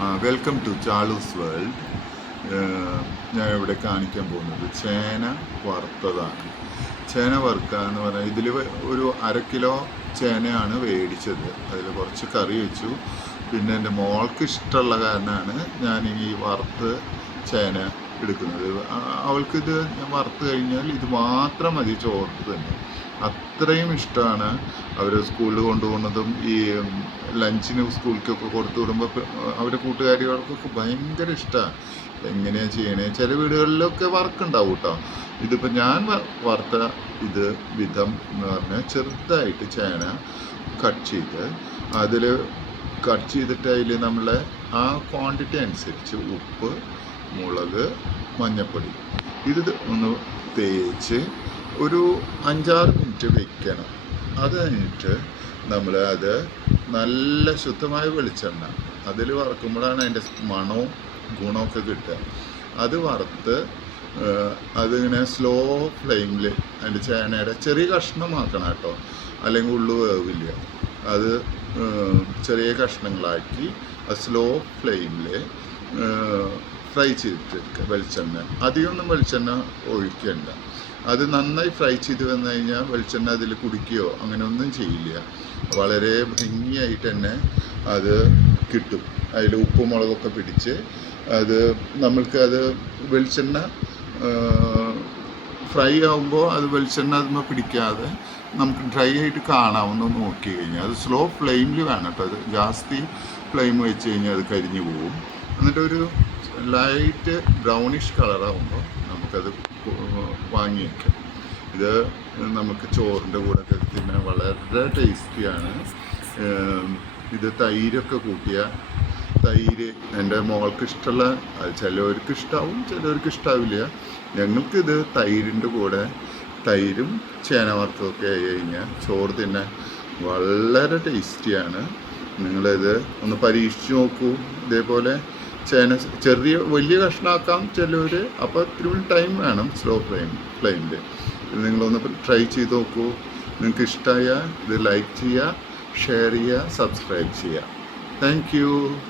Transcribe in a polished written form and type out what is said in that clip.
Welcome to ചാളൂസ് world. ഞാൻ ഇവിടെ കാണിക്കാൻ പോകുന്നത് ചേന വറുത്തതാണ്. ചേന വറുക്കുക എന്ന് പറഞ്ഞാൽ ഇതിൽ ഒരു 1/2 കിലോ ചേനയാണ് മേടിച്ചത്. അതിൽ കുറച്ച് കറി വെച്ചു. പിന്നെ എൻ്റെ മോൾക്ക് ഇഷ്ടമുള്ള കാരണമാണ് ഞാൻ ഈ വറുത്ത് ചേന എടുക്കുന്നത്. അവൾക്കിത് വറുത്ത് കഴിഞ്ഞാൽ ഇത് മാത്രം മതി ചോറ് തന്നെ. അത്രയും ഇഷ്ടമാണ്. അവർ സ്കൂളിൽ കൊണ്ടുപോകുന്നതും ഈ ലഞ്ചിന് സ്കൂളിലേക്കൊക്കെ കൊടുത്തു വിടുമ്പോൾ അവരുടെ കൂട്ടുകാരികൾക്കൊക്കെ ഭയങ്കര ഇഷ്ടമാണ്. എങ്ങനെയാണ് ചെയ്യണേ? ചില വീടുകളിലൊക്കെ വറുക്കുണ്ടാവും കേട്ടോ. ഇതിപ്പോൾ ഞാൻ വറുത്ത ഇത് വിധം എന്ന് പറഞ്ഞാൽ ചെറുതായിട്ട് ചേന കട്ട് ചെയ്ത് കട്ട് ചെയ്തിട്ട് അതിൽ നമ്മളെ ആ ക്വാണ്ടിറ്റി അനുസരിച്ച് ഉപ്പ്, മുളക്, മഞ്ഞൾപ്പൊടി ഇത് ഒന്ന് തേച്ച് ഒരു 5-6 മിനിറ്റ് വെക്കണം. അത് കഴിഞ്ഞിട്ട് നമ്മൾ അത് നല്ല ശുദ്ധമായ വെളിച്ചെണ്ണ അതിൽ വറുക്കുമ്പോഴാണ് അതിൻ്റെ മണവും ഗുണമൊക്കെ കിട്ടുക. അത് വറുത്ത് അതിങ്ങനെ സ്ലോ ഫ്ലെയിമിൽ അതിൻ്റെ ചേനയുടെ ചെറിയ കഷ്ണമാക്കണം കേട്ടോ, അല്ലെങ്കിൽ ഉള്ളു വേവില്ല. അത് ചെറിയ കഷ്ണങ്ങളാക്കി അത് സ്ലോ ഫ്ലെയിമിൽ ഫ്രൈ ചെയ്തിട്ട് വെളിച്ചെണ്ണ അധികമൊന്നും വെളിച്ചെണ്ണ ഒഴിക്കണ്ട. അത് നന്നായി ഫ്രൈ ചെയ്ത് വന്നു കഴിഞ്ഞാൽ വെളിച്ചെണ്ണ അതിൽ കുടിക്കുകയോ അങ്ങനെ ഒന്നും ചെയ്യില്ല. വളരെ ഭംഗിയായിട്ട് തന്നെ അത് കിട്ടും. അതിൽ ഉപ്പും മുളകൊക്കെ പിടിച്ച് നമ്മൾക്ക് വെളിച്ചെണ്ണ ഫ്രൈ ആകുമ്പോൾ വെളിച്ചെണ്ണ അതുമ്പോൾ പിടിക്കാതെ നമുക്ക് ഡ്രൈ ആയിട്ട് കാണാവുന്ന നോക്കി കഴിഞ്ഞാൽ അത് സ്ലോ ഫ്ലെയിമിൽ വേണം കേട്ടോ. അത് ജാസ്തി ഫ്ലെയിം വെച്ച് കഴിഞ്ഞാൽ അത് കരിഞ്ഞു പോകും. എന്നിട്ട് ഒരു ലൈറ്റ് ബ്രൗണിഷ് കളറാകുമ്പോൾ നമുക്കത് വാങ്ങി വയ്ക്കാം. ഇത് നമുക്ക് ചോറിൻ്റെ കൂടെ ഒക്കെ തിന്നാൻ വളരെ ടേസ്റ്റിയാണ്. ഇത് തൈരൊക്കെ കൂട്ടിയ തൈര് എൻ്റെ മോൾക്ക് ഇഷ്ടമുള്ള, ചിലവർക്ക് ഇഷ്ടാവും ചിലവർക്ക് ഇഷ്ടാവില്ല. ഞങ്ങൾക്കിത് തൈരിൻ്റെ കൂടെ തൈരും ചേന വറുത്തതൊക്കെ ആയി കഴിഞ്ഞാൽ ചോറ് തിന്നാൻ വളരെ ടേസ്റ്റിയാണ്. നിങ്ങളിത് ഒന്ന് പരീക്ഷിച്ച് നോക്കൂ. ഇതേപോലെ ചേന വലിയ കഷ്ണമാക്കാം ചിലവർ, അപ്പോൾ ഇത്തിരി ടൈം വേണം സ്ലോ ഫ്ലെയിമിൽ. ഇത് നിങ്ങളൊന്ന് ട്രൈ ചെയ്ത് നോക്കൂ. നിങ്ങൾക്ക് ഇഷ്ടമായാൽ ഇത് ലൈക്ക് ചെയ്യുക, ഷെയർ ചെയ്യുക, സബ്സ്ക്രൈബ് ചെയ്യുക. Thank you.